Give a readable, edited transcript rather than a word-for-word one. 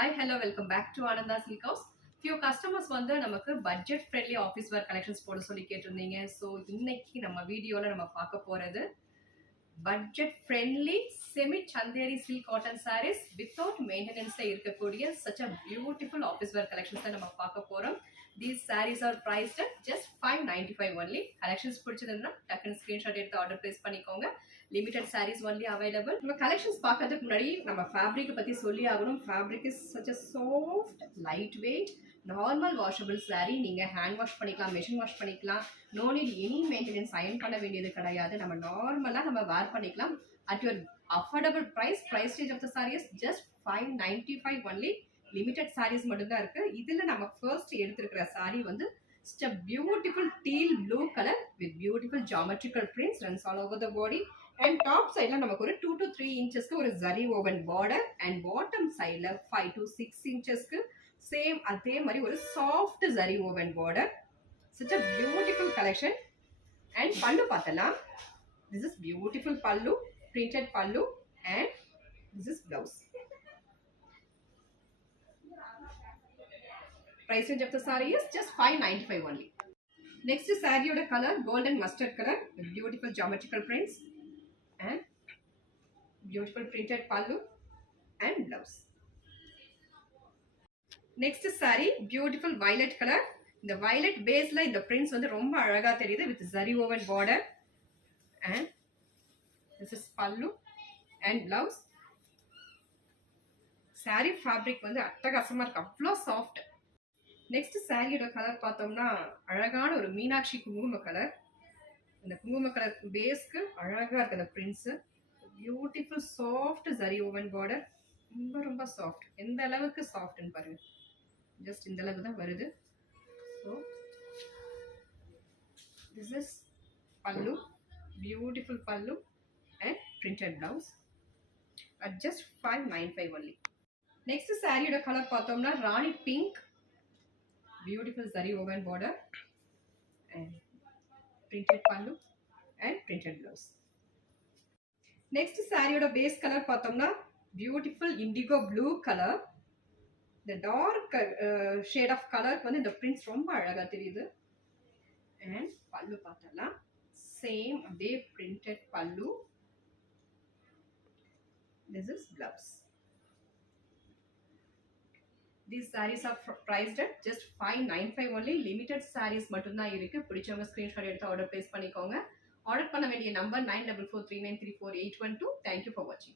Hi, hello, welcome back to Ananda Silk House. Few customers வந்து நமக்கு budget friendly office wear collections போட சொல்லி கேட்டிருந்தீங்க. ஸோ இன்னைக்கு நம்ம வீடியோவில் நம்ம பார்க்க போகிறது budget friendly semi Chanderi silk cotton saris without மெயின்டெனன்ஸில் இருக்கக்கூடிய such a beautiful office wear collections தான் நம்ம பார்க்க போகிறோம். These sarees are priced at just $595 only. Collections பிடிச்சதுன்னா டக்குன்னு ஸ்கிரீன்ஷாட் எடுத்து ஆர்டர் பிளேஸ் பண்ணிக்கோங்க. Limited sarees only available. நம்ம கலெக்ஷன்ஸ் பார்க்கறதுக்கு முன்னாடி நம்ம ஃபேப்ரிக் பத்தி சொல்லி ஆகணும். Fabric is such a soft, light weight, normal washable saree. நீங்க ஹேண்ட் வாஷ் பண்ணிக்கலாம், மெஷின் வாஷ் பண்ணிக்கலாம். No need any maintenance, iron பண்ண வேண்டியது கிடையாது. நம்ம நார்மலா நம்ம வேர் பண்ணிக்கலாம். At your affordable price range of the saree is just $595 only. Limited saris மட்டும் தான் இருக்கு. இதுல நம்ம ஃபர்ஸ்ட் எடுத்திருக்கிற சாரி வந்து such a beautiful teal blue color with beautiful geometrical prints runs all over the body, and top side la நமக்கு ஒரு 2 to 3 inches க்கு ஒரு zari woven border, and bottom side la 5 to 6 inches க்கு same அதே மாதிரி ஒரு soft zari woven border. Such a beautiful collection. And pallu பார்த்தலாம். This is beautiful pallu, printed pallu, and this is blouse. Price range of the saree is just $595 only. Next saree oda color golden mustard color with beautiful geometrical prints and beautiful printed pallu and blouse. Next saree beautiful violet color. The violet base la the prints வந்து ரொம்ப அழகா தெரியுது with zari woven border, and this is pallu and blouse. Saree fabric வந்து அட்டகாசமா இருக்கு, அவ்வளோ soft. Next சாரியோட colour பார்த்தோம்னா அழகான ஒரு மீனாட்சி குங்கும கலர். இந்த குங்கும கலர் பேஸ்க்கு அழகா இருக்கு அந்த prints. Beautiful soft zari woven border, ரொம்ப ரொம்ப சாஃப்ட். எந்த அளவுக்கு சாஃப்ட்னு பாருங்க, ஜஸ்ட் இந்த அளவுக்கு தான் வருது. ஸோ திஸ் இஸ் பல்லு, பியூட்டிஃபுல் பல்லு and printed blouse at just $595 only. Next சாரியோட கலர் பார்த்தோம்னா ராணி pink, beautiful zari woven border and printed pallu and printed blouse. Next saree oda base color pathomna beautiful indigo blue color. The dark shade of color வந்து இந்த prints ரொம்ப அழகா தெரியுது. And pallu பார்த்தலாம் same அதே printed pallu. This is blouse. These sarees are priced at just $595 only. Limited sarees மட்டும் தான் இருக்கு. பிடிச்சவங்க ஸ்கிரீன்ஷாட் எடுத்து ஆர்டர் பிளேஸ் பண்ணிக்கோங்க. ஆர்டர் பண்ண வேண்டிய number 9443934812. Thank you for watching.